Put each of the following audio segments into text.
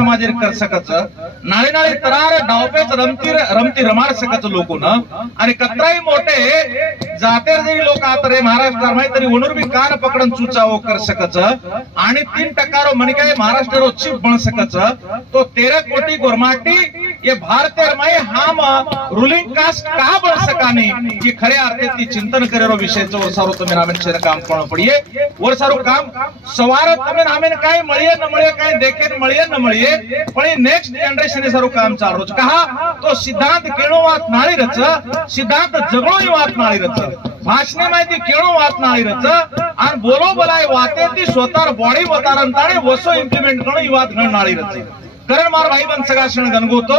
समाजेर कर सकच नाळे नाळे तरार डावपेच रमती रमती रमार सकच लोकून. आणि कत्राई मोठे जातेर जरी लोक आता रे महाराष्ट्र माहिती तरी वणूर बी कान पकडन चुचावो कर सकच. आणि तीन टक्कारो म्हणे काय महाराष्ट्र चिप बन सकच. तो तेरह कोटी गोरमाटी ये भारतीय हाम रूलिंग कास्ट का बन सकाने। ये खरे अर्थातली चिंतन करेलो विषयचं वरसारो तुम्ही नामेन शेर काम करणं पडिये वरसारो काम સવારે તમે નામેન કાય મળીએ ન મળીએ કાય દેખે ન મળીએ ન મળીએ પણ એ નેક્સ્ટ જનરેશન એ સારું કામ ચાલુ છે કહા તો સિદ્ધાંત કેણો વાત નાળી રચ સિદ્ધાંત જગણો ની વાત નાળી રચ ભાષને માહિતી કેણો વાત નાળી રચ અને બોલો બોલાય વાતે થી સ્વતાર બોડી વતાર અંતાણે વસો ઇમ્પ્લિમેન્ટ ગણો એ વાત ગણ નાળી રચ करण मार भाई बन सगा क्षण गणगोतो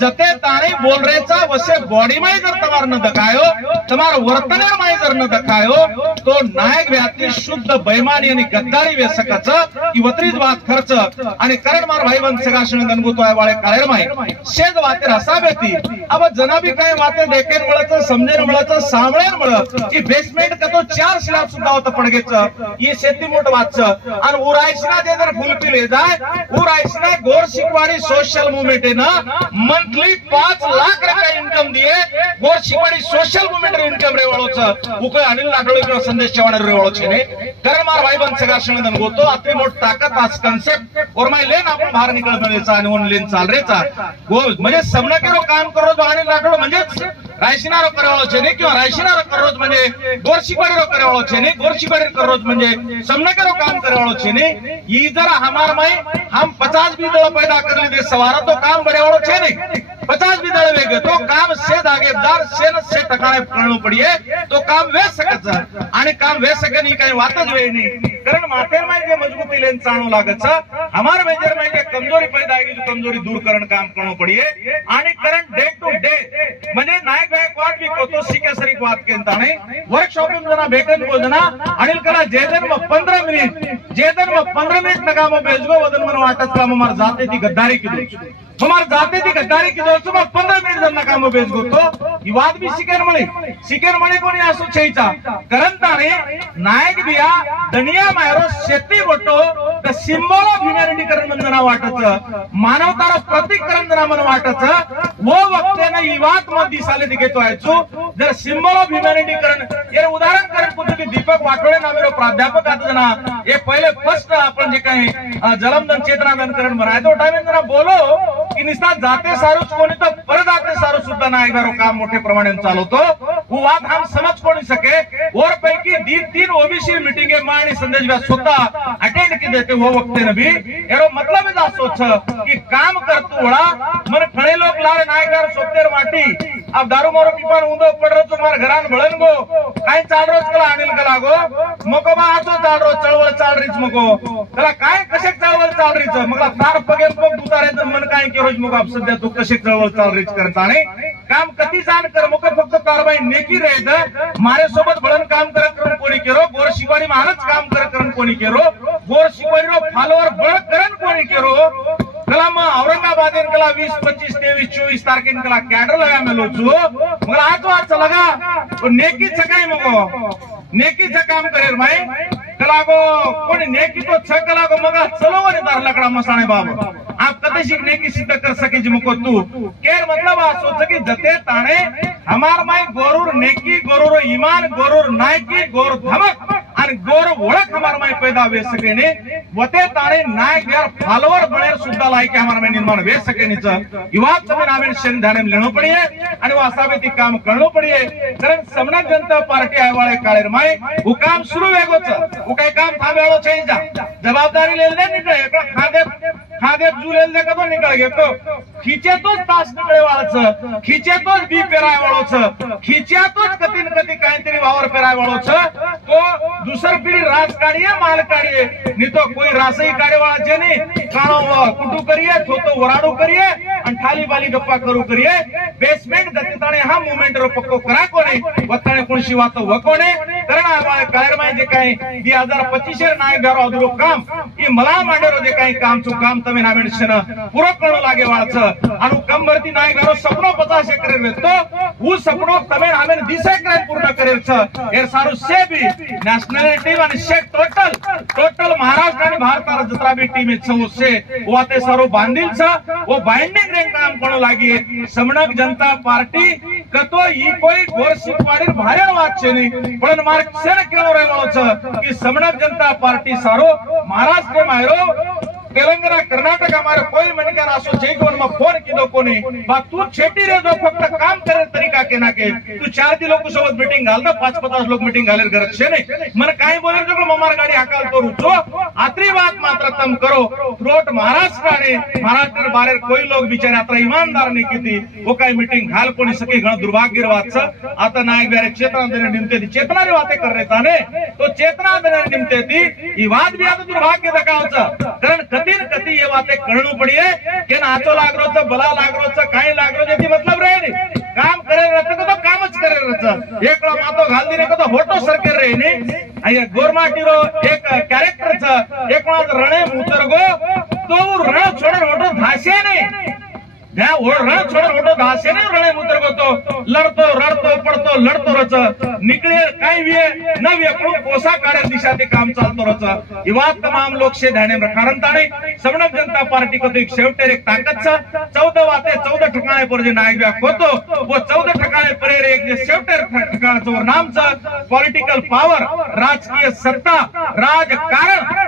जते ताने बोल रेचा वसे बॉडी माई जर तमार न दखायो। तमार वर्तन माई जर न दखायो। तो नायक व्याती शुद्ध बेमानी आणि गद्दारी व्यसकच की वत्रीच वात खर्च आणि करण मार भाई बन सगा क्षण गणगोतो आहे वाळे काळेर माई। शेज वाते रसा हसावेती अब जना भी काय वाते देखेन मळच समजेन मळच सावळेन मळ। की बेसमेंट का तो चार स्लॅब सुद्धा होता पडगेच। ये शेती मोठ वाच आणि उरायसना जे जर फुलपिले जाय उरायसना गोर शिकवाडी सोशल मुवमेंट आहे ना मंथली पाच लाख रुपये इन्कम दिए गोर सोशल मुवमेंट इन्कम रेवाळोच उकळ अनिल नाटोळे किंवा संदेश चव्हाण रेवाळोचे ने कारण मार भाई बन सगळा क्षण होतो. आपली मोठ ताकद आज कन्सेप्ट और माय लेन आपण बाहेर निकळ मिळेचा आणि ओन लेन चाल रेचा म्हणजे समन केरो काम करो अनिल नाटोळ म्हणजेच रायशिनारो करावळो ने किंवा रायशिनारो कररोज म्हणजे गोरशिपाडीरो करावळो छेने गोरशिपाडीर कररोज म्हणजे समनकरो काम करावळो ने ई जरा हमार माई हम 50 बीदळो पैदा कर लीधे सवारा तो काम बरेवाळो छेने પચાસ મીટર વેગે તો કામ સે દાગેદાર સે ન સે ટકાળે કરવું तो काम वे વે શકત आणि काम वे सके नाही काही वाटच वेळ नहीं. कारण माथेर माहिती मजबूती लेन चाणू लागत हमार मेजर माहिती कमजोरी पैदा आहे जो कमजोरी दूर करण काम करणं पडिये. आणि करंट डे टू डे म्हणजे नायक गायकवाड भी कोतो शिकेसरी बात केंता नाही. वर्कशॉप में जना भेटन को जना अनिल करा जेदन में 15 मिनिट जेदन में 15 मिनिट नगामो भेजगो वदन मन वाटत काम मार जाते ती गद्दारी की दो हमार जाते थी गद्दारी की दो तो मग 15 मिनिट जन नगा में भेजगो तो ही वाद बी सिकेर मळे सिकेर मळे कोणी असो छेचा करंताने नायक बिया दनिया मायरो शेती बोटो द सिम्बॉल ऑफ ह्युमॅनिटी करंदना वाटत मानवतार प्रतीक करंदना जना मन वाटत वो वक्तेने ही वात मत दिसाले दिखेतो आयचो जर सिम्बॉल ऑफ ह्युमॅनिटी करण हे उदाहरण करण कुठे दीपक वाटोळे नामेरो प्राध्यापक आता जना हे पहिले फर्स्ट आपण जे काही जलमदन चेतनादन करण म्हणायचो टाइम जरा बोलो। की निस्ता जाते सारूच कोणी तर परत आपले सारू सुद्धा ना एकदा काम मोठे प्रमाणे चालवतो. वो बात हम समझ कोणी सके? और पैकी दीन तीन ओबीसी मीटिंग मां संदेश व्यास स्वतः अटेंड की देते वो वक्ते न भी एरो मतलब असो छ की काम करतो वळा मन खडे लोक लाड नायकार सोतेर माटी આ दारू મારો પીપાન ઊંધો પડરો તો મારા ઘરાન ભળન ગો કાઈ ચાડરો कला गो? કલા बा મકો માં चळवळ ચાડરો ચળવળ ચાડરીચ મકો કલા કાઈ કશે ચળવળ ચાડરીच मगला तार पगे पग उतारायचं मन काय केरोज मग आप सध्या तू कशे चळवळ चालरीच करता नाही? काम कधी जाण कर मग फक्त कारवाई नेकी राहत मारे सोबत भळन काम करत करून कोणी केरो? गोर शिवारी महाराज काम करत करून कोणी केरो? गोर शिवारी रो फॉलोअर बळ करण कोणी केरो? कला मग औरंगाबाद कला वीस पंचवीस तेवीस चोवीस तारखेन कला कॅडर लगा मेलो छू मग आज वाच लगा नेकी नेकीच काय मग नेकीचं काम करेल माय कला गो कोणी नेकी तो छ कला गो मग चलो वरे दार लकड़ा मसाणे बाबा। आप कते शिक नेकी सिद्ध कर सके जी मुको तू। केर मतलब आ सोच की जते ताने हमार माय गोरुर नेकी गोरुर ईमान गोरुर नायकी गोर धमक आणि गोर ओळख हमार माय पैदा वे सके ने वते ताणे नायक यार फॉलोअर बनेर सुद्धा लायक हमार माय निर्माण वे सके नीच युवा તમે નામે શેન ધાણે લેણો પડીએ અને વાસાબેથી કામ કરણો પડીએ કારણ સમના જનતા પાર્ટી આવાળે કાળેર માય હું કામ શરૂ વેગો છે હું કઈ કામ થાવેળો છે જા જવાબદારી લેલ ને નીકળે એકલા ખાદે खाद्यात जुलेल का पण निकाल घेतो? खिचेतोच तास निकळे वाळच खिचेतोच बी पेराय वाळोच खिच्यातोच कतीन कती काहीतरी वावर पेराय वाळोच तो दुसर पिढी राज काढिये माल काढिये नि तो कोई रासही काढे वाळाचे नाही પીડી રાસ કાઢીએ માલ કાઢીએ નહીં તો કોઈ રાસઈ કાઢે વાળા છે નહીં કાણો કુટુ કરીએ થોતો વરાડું કરીએ અને ઠાલી બાલી ગપ્પા કરું કરીએ બેસમેન્ટ ગતિતાણે હા મુવમેન્ટ રો પક્કો કરા કોને વતાણે કોણસી વાતો વકોને કરણ આવા કાયરમાં જે કાંઈ 2025 નાય ગારો અધૂરો કામ ઈ મલા માંડેરો જે કાંઈ કામ છું કામ તમે નામે છે પૂરો કણો લાગે વાળ છે આનું કંબરતી નાય ગારો સપનો પચાસ એકરે વેચતો હું સપનો તમે નામે દિશે એકરે પૂર્ણ કરેલ છે એ સારું છે બી નેશનાલિટી અને છે ટોટલ ટોટલ મહારાષ્ટ્ર અને ભારત જત્રા બી ટીમ છે वो છે. વો આતે સારો બાંધિન છે. વો બાઇન્ડિંગ રેંગ નામ પણ લાગી. સમણક જનતા પાર્ટી કતો ઈ કોઈ ગોર સિપાડીર ભારેણ વાત છે ની પણ માર ક્ષણ કેવો રહેવાનો છે કે સમણક જનતા પાર્ટી સારો મહારાષ્ટ્રમાં તેલંગણા કર્ણાટક અમારે કોઈ મનકાર આસો જયગોનમાં ફોન કીધો કોની? બા, તું છેટી રેજો ફક્ત કામ કરે તરીકા के ना के? तू चार ती लोक सोबत मीटिंग घाल ना पाच पचास लोक मीटिंग घालेल गरज छे नाही. मन काय बोलेल जो ममार गाडी हकाल करू तो आत्री बात मात्र तम करो थ्रोट महाराष्ट्र महाराष्ट्र बाहेर कोई लोक बिचारे आता इमानदार किती वो काय मीटिंग घाल कोणी सके घण दुर्भाग्य वाच आता नायक बारे चेतना देणे निमते ती चेतना रे वाते कर रेताने तो चेतना देणे निमते ती ही वाद भी आता दुर्भाग्य दकावच कारण कतीन कती ये वाते करणू पडिये केन आचो लागरोच बला लागरोच काय लागरो जेती मतलब रे કાઈ લાગરો છે એથી મતલબ રહે ને કામ કરે રહેશે તો કામ જ કરે રહેશે એકલો માતો ઘાલ દીને કતો હોટો સરકે રહે ને અહીંયા ગોરમાટીરો એક કેરેક્ટર છે એકલો રણે ઉતરગો તો રણ છોડે હોટો થાશે નહીં त्या ओरडा छोडत होतो घासेने रळे उतरवतो लढतो रडतो पडतो लढतो रच. निकळे काय वे न वे पण कोसा कारण दिशा ते काम चालतो रच. इवा तमाम लोक से ध्याने कारण ताने सबन जनता पार्टी को एक शेवटे एक ताकत छ 14 वाते 14 ठिकाणे पर जे नायक व्या होतो वो 14 ठिकाणे परे एक जे शेवटे ठिकाणाचं नाम छ पॉलिटिकल पॉवर राजकीय सत्ता राजकारण